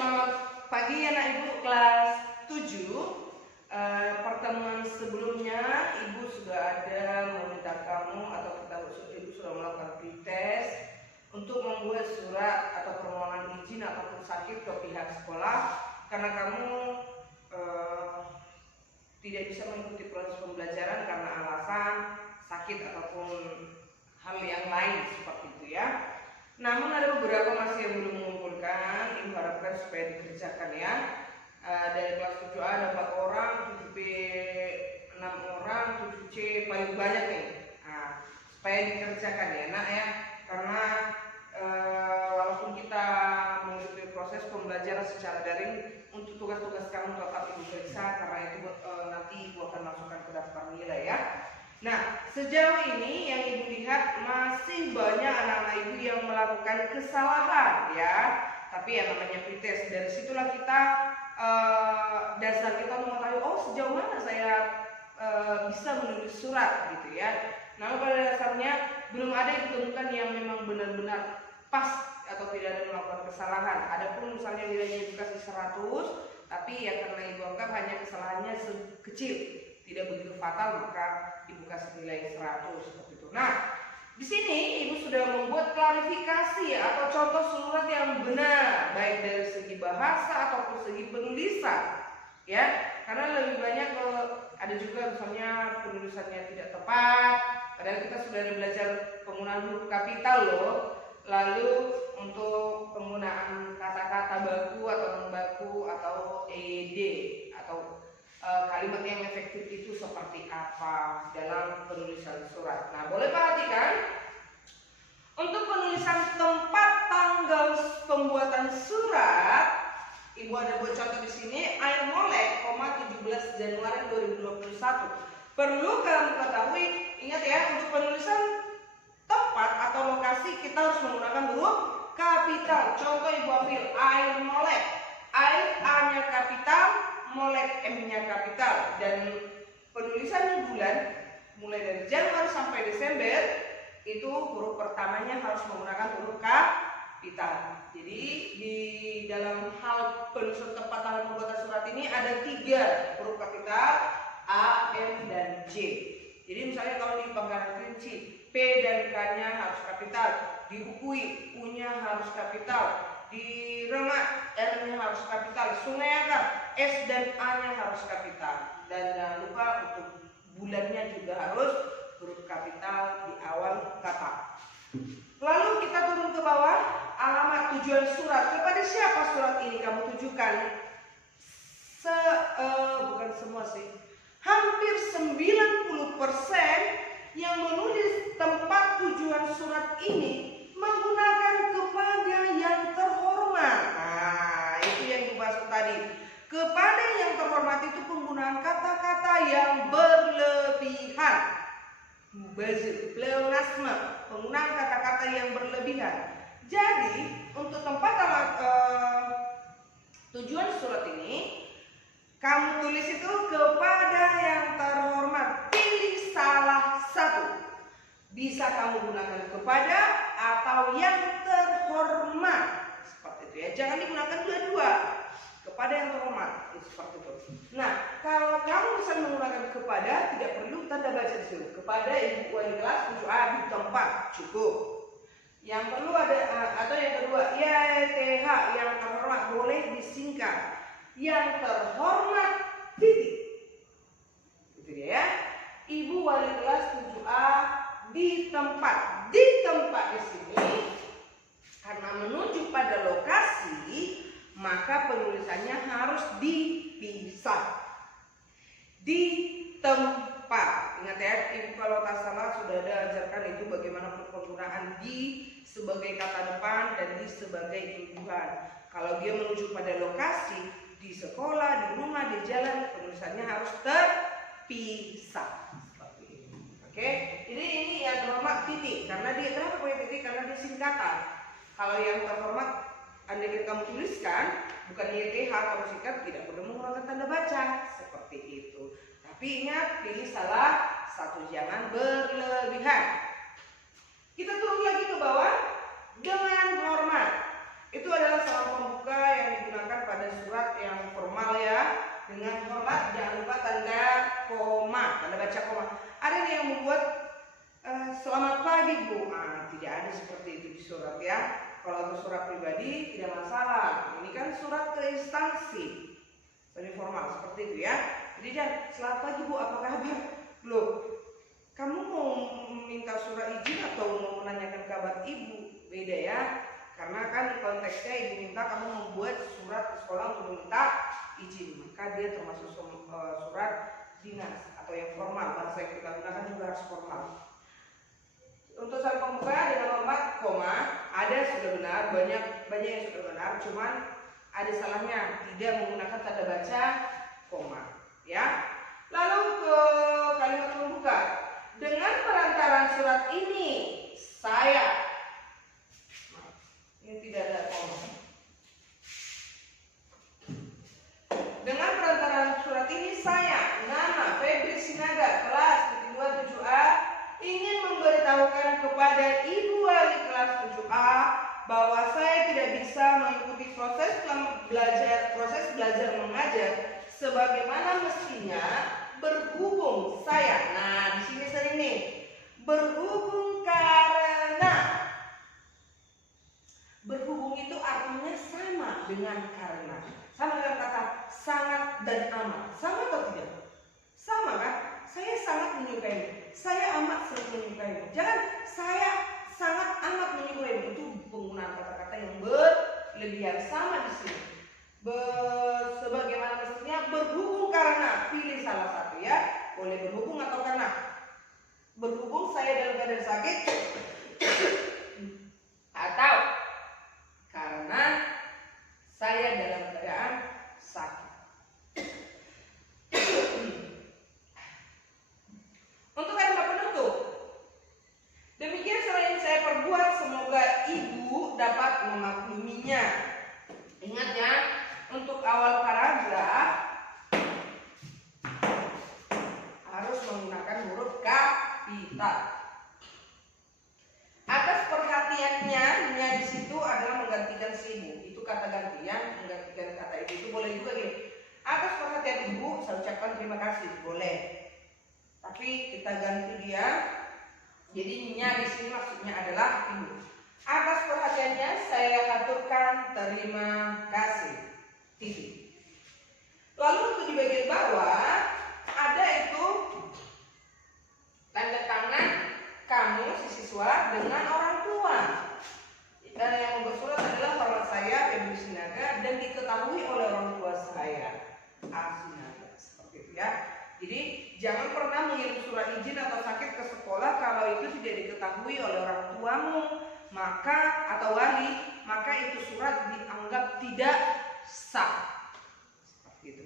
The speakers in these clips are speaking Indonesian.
selamat pagi anak ibu kelas 7. Pertemuan sebelumnya ibu sudah ada meminta kamu atau ibu sudah melakukan pretest untuk membuat surat atau permohonan izin ataupun sakit ke pihak sekolah karena kamu tidak bisa mengikuti proses pembelajaran karena alasan sakit ataupun hal yang lain seperti itu ya. Namun ada beberapa masih yang belum mengumpulkan, ibu harapkan supaya dikerjakan ya. Dari kelas 7A ada 4 orang, 7B 6 orang, 7C paling banyak nih. Supaya dikerjakan ya nak ya, karena walaupun kita mengikuti proses pembelajaran secara daring, untuk tugas-tugas kamu tetap ibu periksa karena itu nanti ibu akan masukkan ke daftar nilai ya. Nah, sejauh ini yang ibu lihat masih banyak anak-anak ibu yang melakukan kesalahan ya. Tapi yang namanya pretest, dari situlah kita dasar kita mengetahui sejauh mana saya bisa menulis surat gitu ya. Namun pada dasarnya belum ada yang ditemukan yang memang benar-benar pas atau tidak ada melakukan kesalahan. Adapun misalnya nilainya ibu kasih 100, tapi ya karena ibu anggap hanya kesalahannya kecil, tidak begitu fatal, maka ibu kasih nilai 100 seperti itu. Nah, di sini ibu sudah membuat klarifikasi atau contoh surat yang benar, baik dari segi bahasa ataupun segi penulisan, ya. Karena lebih banyak ada juga misalnya penulisannya tidak tepat, padahal kita sudah ada belajar penggunaan huruf kapital loh. Lalu untuk penggunaan kata-kata baku atau non baku atau ed atau kalimat yang efektif itu seperti apa dalam penulisan surat. Nah, boleh perhatikan untuk penulisan tempat tanggal pembuatan surat, ibu ada buat contoh di sini, Air Molek, 17 Januari 2021. Perlu kamu ketahui, ingat ya, untuk penulisan tempat atau lokasi kita harus menggunakan huruf kapital. Contoh ibu ambil Air Molek, Air A-nya kapital, Molek M-nya kapital, dan penulisan bulan mulai dari Januari sampai Desember itu huruf pertamanya harus menggunakan huruf kapital. Jadi di dalam hal penulisan tempat tanggal pembuatan surat ini ada 3 huruf kapital A, M, dan J. Jadi misalnya kalau di pangkalan rinci P dan K-nya harus kapital, di Ukui U-nya harus kapital, di Rengat R-nya harus kapital, Sungai Akar S dan A-nya harus kapital, dan jangan lupa untuk bulannya juga harus huruf kapital di awal kata. Lalu kita turun ke bawah, alamat tujuan surat. Kepada siapa surat ini kamu tujukan? Bukan semua sih, hampir 90% yang menulis tempat tujuan surat ini menggunakan kepada yang terhormat. Nah, itu yang dibahas tadi. Kepada yang terhormat itu penggunaan kata-kata yang berlebihan. Mubazir, pleonasme, penggunaan kata-kata yang berlebihan. Jadi, untuk tempat tujuan surat ini, kamu tulis itu kepada yang terhormat. Pilih salah satu. Bisa kamu gunakan kepada atau yang terhormat. Seperti itu ya. Jangan digunakan dua-dua. Kepada yang terhormat. Seperti itu. Nah, kalau kamu bisa menggunakan kepada, tidak perlu tanda baca di sini. Kepada ibu wali kelas 7A di tempat. Cukup. Yang perlu ada, atau yang kedua, YTH yang terhormat. Boleh disingkat. Yang terhormat titik. Itu dia ya. Ibu wali kelas 7A di tempat. Di tempat di sini karena menuju pada lokasi, maka penulisannya harus dipisah. Di tempat. Ingat ya, ibu kalau tak salah sudah ada ajarkan itu bagaimana penggunaan di sebagai kata depan dan di sebagai imbuhan. Kalau dia menuju pada lokasi, di sekolah, di rumah, di jalan, penulisannya harus terpisah. Seperti ini. Oke, jadi ini yang terhormat titik. Karena dia kenapa pakai titik? Karena dia singkatan. Kalau yang terhormat, andai kamu tuliskan, bukan YTH kamu singkat, tidak perlu menggunakan tanda baca. Seperti itu. Tapi ingat, pilih salah satu, jangan berlebihan. Kita turun lagi ke bawah. Dengan hormat. Itu adalah salam pembuka yang digunakan tidak ada seperti itu di surat ya. Kalau ke surat pribadi tidak masalah. Ini kan surat ke instansi semi formal seperti itu ya. Jadi selamat pagi Bu, apa kabar? Loh, kamu mau minta surat izin atau mau menanyakan kabar ibu? Beda ya. Karena kan konteksnya ibu minta kamu membuat surat ke sekolah untuk minta izin, maka dia termasuk surat dinas atau yang formal. Bahasa yang kita gunakan juga harus formal. Untuk saling pembuka dengan hormat, koma, ada sudah benar, banyak yang sudah benar, cuman ada salahnya tidak menggunakan tanda baca koma, ya. Lalu ke kalimat pembuka, dengan perantaran surat ini saya, ini tidak ada koma. Dengan perantaran surat ini saya, nama Febri Sinaga, kelas 7A, ingin memberitahukan kepada Ibu Wali kelas 7A bahwa saya tidak bisa mengikuti proses belajar mengajar sebagaimana mestinya berhubung saya. Nah, di sini sering nih. Berhubung karena. Berhubung itu artinya sama dengan karena. Sama dengan kata sangat dan amat. Sama atau tidak? Sama kan? Saya sangat menyukaimu. Saya amat sering menyukaimu. Jangan saya sangat amat menyukaimu. Itu penggunaan kata-kata yang berlebihan. Sama di sini. Sebagaimana mestinya berhubung karena. Pilih salah satu ya. Boleh berhubung atau karena. Berhubung saya dalam keadaan sakit atau karena saya dalam keadaan sakit. Untuk kalimat penutup, demikian selain saya perbuat, semoga ibu dapat memakluminya. Ingat ya, untuk awal paragraf harus menggunakan huruf kapital. Atas perhatiannya, di situ adalah menggantikan si ibu. Itu kata gantian, menggantikan kata ibu. Itu boleh juga gini. Atas perhatian ibu, saya ucapkan terima kasih. Boleh. Tapi kita ganti dia. Jadi nya di sini maksudnya adalah ibu. Atas perhatiannya saya aturkan terima kasih. Titik. Lalu untuk di bagian bawah ada itu tanda tangan kamu si siswa dengan orang tua. Dan yang membuat surat adalah nama saya Febri Sinaga dan diketahui oleh orang tua saya Sinaga. Seperti itu ya. Jadi jangan pernah mengirim surat izin atau sakit ke sekolah kalau itu tidak diketahui oleh orang tuamu, maka atau wali, maka itu surat dianggap tidak sah. Seperti itu.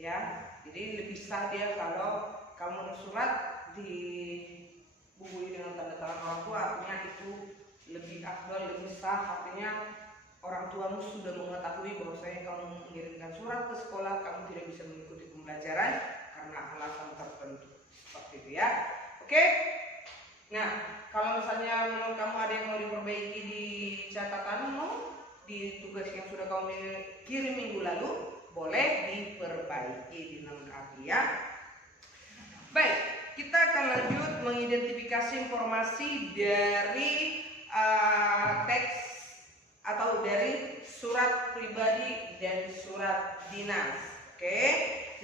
Ya. Jadi lebih sah dia kalau kamu nulis surat dibubuhi dengan tanda tangan orang tua, artinya itu lebih afdal, lebih sah, artinya orang tuamu sudah mengetahui bahwasanya kamu mengirimkan surat ke sekolah, kamu tidak bisa mengikuti pembelajaran karena alasan tertentu. Seperti itu ya. Oke. Nah, kalau misalnya menurut kamu ada yang mau diperbaiki di catatanmu, di tugas yang sudah kamu kirim minggu lalu, boleh diperbaiki, dilengkapi ya. Baik, kita akan lanjut mengidentifikasi informasi dari teks atau dari surat pribadi dan surat dinas. Oke.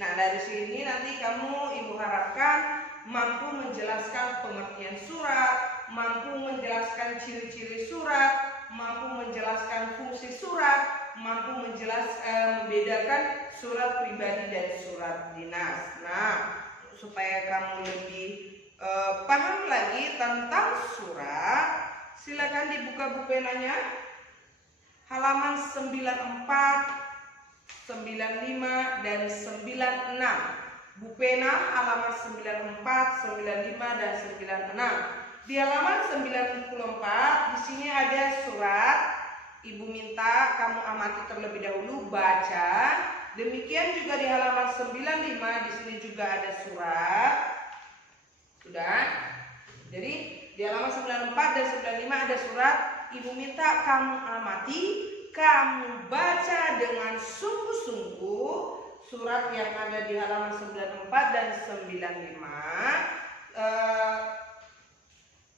Nah, dari sini nanti kamu ibu harapkan mampu menjelaskan pengertian surat, mampu menjelaskan ciri-ciri surat, mampu menjelaskan fungsi surat, mampu membedakan surat pribadi dan surat dinas. Nah, supaya kamu lebih paham lagi tentang surat, silakan dibuka buku penanya halaman 94, 95 dan 96. Buku pena halaman 94, 95 dan 96. Di halaman 94 di sini ada surat. Ibu minta kamu amati terlebih dahulu, baca. Demikian juga di halaman 95 di sini juga ada surat. Sudah? Jadi di halaman 94 dan 95 ada surat. Ibu minta kamu amati, kamu baca dengan sungguh-sungguh surat yang ada di halaman 94 dan 95.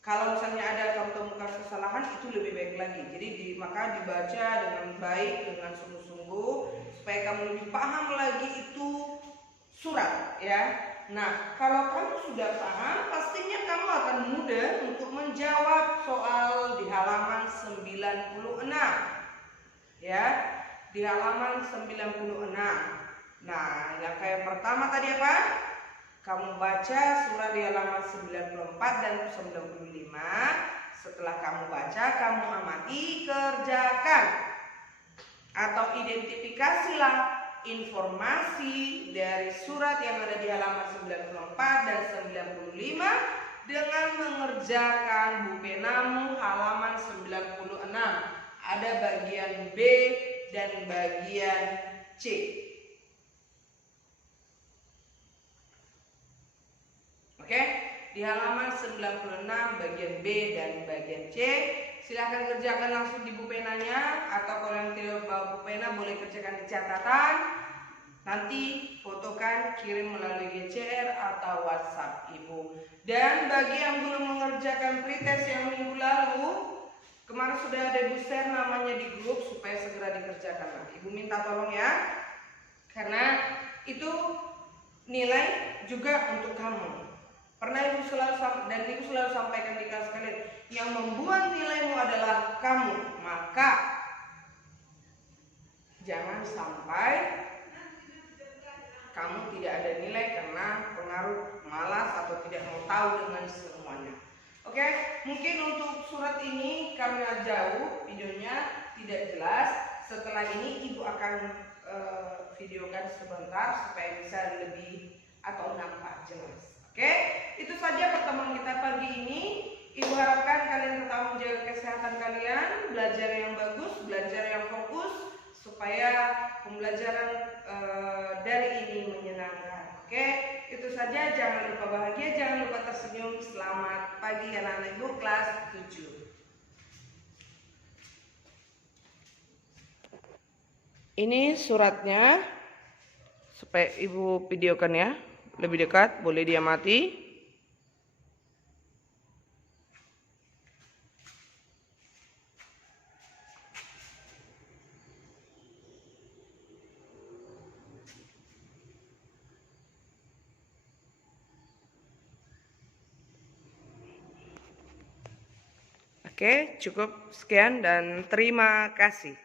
Kalau misalnya ada kamu temukan kesalahan, itu lebih baik lagi. Jadi maka dibaca dengan baik, dengan sungguh-sungguh, supaya kamu lebih paham lagi itu surat, ya. Nah, kalau kamu sudah paham, pastinya kamu akan mudah untuk menjawab soal di halaman 96. Ya, di halaman 96. Nah, yang kayak pertama tadi apa? Kamu baca surat di halaman 94 dan 95. Setelah kamu baca, kamu amati, kerjakan atau identifikasilah informasi dari surat yang ada di halaman 94 dan 95 dengan mengerjakan bupenamu halaman 96. Ada bagian B dan bagian C. Oke, di halaman 96 bagian B dan bagian C. Silahkan kerjakan langsung di bupenanya, atau kalau yang tidak bawa bupena boleh kerjakan di catatan. Nanti fotokan, kirim melalui GCR atau WhatsApp Ibu. Dan bagi yang belum mengerjakan pretest yang minggu lalu, kemarin sudah ada Ibu share namanya di grup supaya segera dikerjakan. Ibu minta tolong ya, karena itu nilai juga untuk kamu. Pernah Ibu selalu sampaikan di kelas kalian, yang membuat nilaimu adalah kamu. Maka jangan sampai kamu tidak ada nilai karena pengaruh malas atau tidak mau tahu dengan semuanya. Oke, mungkin untuk surat ini karena jauh videonya tidak jelas. Setelah ini Ibu akan videokan sebentar supaya bisa lebih atau nampak jelas. Oke, itu saja pertemuan kita pagi ini. Ibu harapkan kalian tetap menjaga kesehatan kalian, belajar yang bagus, belajar yang fokus, supaya pembelajaran dari ini menyenangkan. Oke, itu saja. Jangan lupa bahagia, jangan lupa tersenyum. Selamat pagi anak-anak Ibu kelas 7. Ini suratnya, supaya Ibu videokan ya. Lebih dekat, boleh diamati. Oke, cukup sekian dan terima kasih.